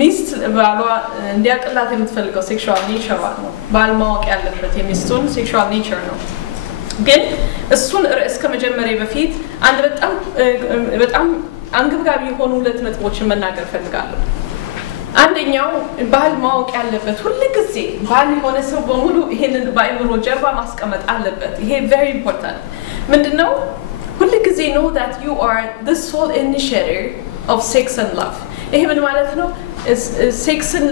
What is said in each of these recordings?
ሚስት ባሏ እንዲያቀላት የምትፈልገው ሴክሹዋል ኔቸር ነው ባል ማወቅ ያለበት የሚስቱን ሴክሹዋል ኔቸር ነው ግን እሱን ርዕስ ከመጀመሪያ በፊት አንድ በጣም አንገብጋቢ የሆኑ ሁለት ነጥቦችን መናገር ፈልጋለሁ አንደኛው ባል ማወቅ ያለበት ሁሉ ጊዜ ባል የሆነ ሰው በሙሉ ይሄንን ባይብሎ ጀርባ ማስቀመጥ አለበት ይሄ very important ምንድነው ሁሉ ጊዜ know that you are the sole initiator of sex and love ይሄ ምን ማለት ነው ሴክስን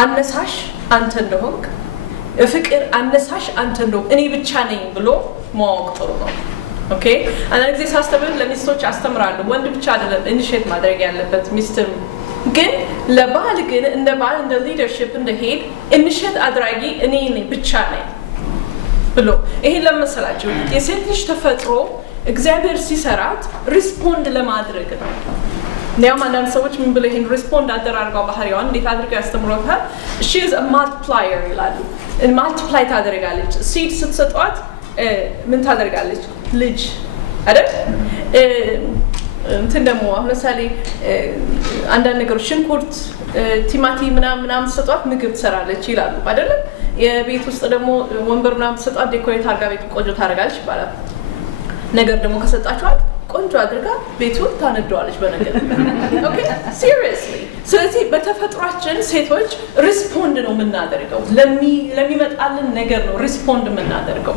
አነሳሽ አንተ እንደሆንክ ፍቅር አነሳሽ አንተ እንደሆንክ እኔ ብቻ ነኝ ብሎ ማወቅ ጥሩ ነው ኦኬ አንድ ጊዜ ሳስተምር ለሚስቶች አስተምራለሁ ወንድ ብቻ አይደለም ኢኒሺየት ማድረግ ያለበት ሚስትም ግን ለባል ግን እንደ ባል እንደ ሊደርሺፕ እንደ ሄድ ኢኒሺየት አድራጊ እኔ ብቻ ነኝ ብሎ ይሄ ለምሳሌው የሴት ልጅ ተፈጥሮ እግዚአብሔር ሲሰራት ሪስፖንድ ለማድረግ ነው now አንዳንድ ሰዎች ምን ብለው ይሄን ሪስፖንድ አደራርጋው ባህሪዋን እንዴት አድርገው ያስተምሩታል she is a multiplier ይላሉ multiply ታደርጋለች seed ስትሰጧት ምን ታደርጋለች ልጅ አይደል እንትን ደግሞ ለምሳሌ አንዳንድ ነገሮች ሽንኩርት ቲማቲም ምናምን ስትሰጧት ምግብ ትሰራለች ይላሉ አይደል የቤት ውስጥ ደግሞ ወንበር ምናምን ስትሰጧት ዴኮሬት አድርጋ ቤት ቆንጆ ታደርጋለች ይባላል ነገር ደግሞ ከሰጣችኋት ቆንጆ አድርጋ ቤቱን ታነደዋለች በነገር ኦኬ ሲሪየስሊ ስለዚህ በተፈጥሯችን ሴቶች ሪስፖንድ ነው የምናደርገው ለሚመጣልን ነገር ነው ሪስፖንድ የምናደርገው